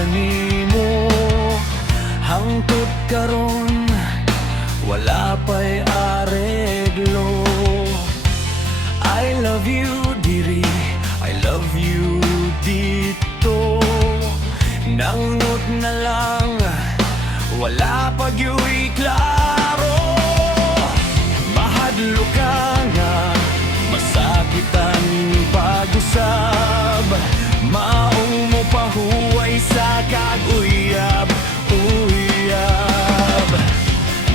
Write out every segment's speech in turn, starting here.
kanimo. Hangtod karon wala pa'y areglo. I love you diri, I love you dito. Nangot na lang, wala pag yu'y klaro. Mahadlo ka nga, masakitan pag-usab. Maong mo pahuway sa kag-uyab, uyab.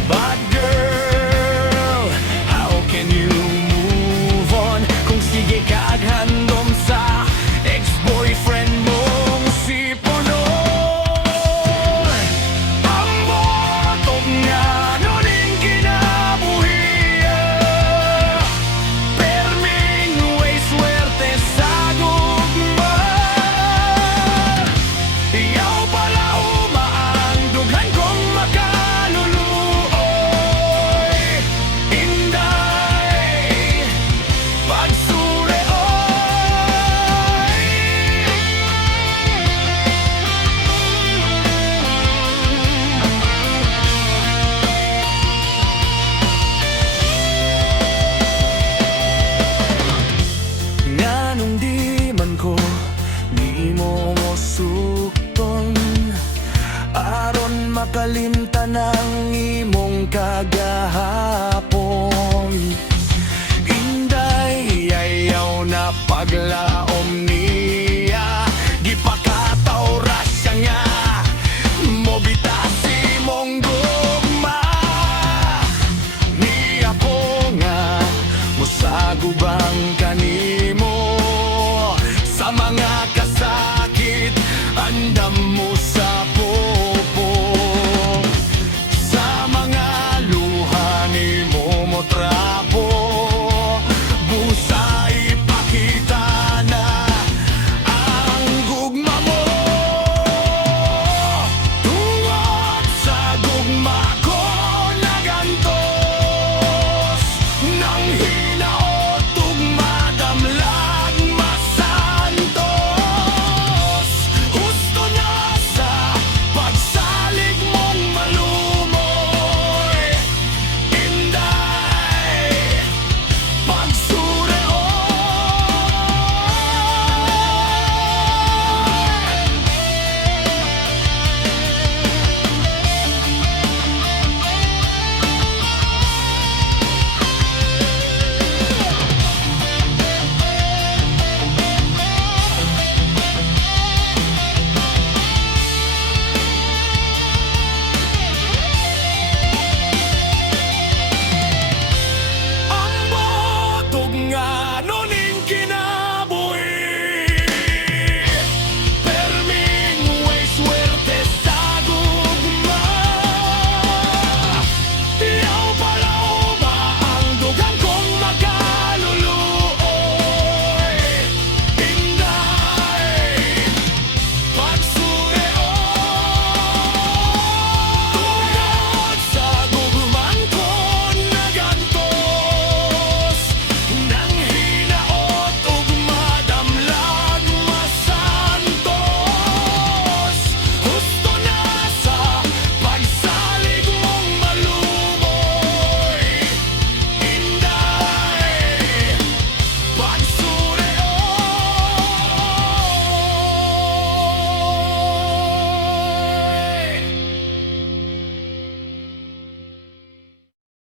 But girl, how can you move on kung sige kag handom sa ex-boyfriend mong si Punon? Ang botog nga nuning kinabuhiya, perming way swerte sa gugma. Iyaw pala umaang dughan kong makaluluoy. Inday pagsuri nganong di man ko nimo mosukton, aron makalimtan ang imong kagahapon. Inday ayaw na paglaom niya, gipakataw ra siya nga mobitasi mong gugma. Niya ko nga musagubang kanimo sa mga kasakit andam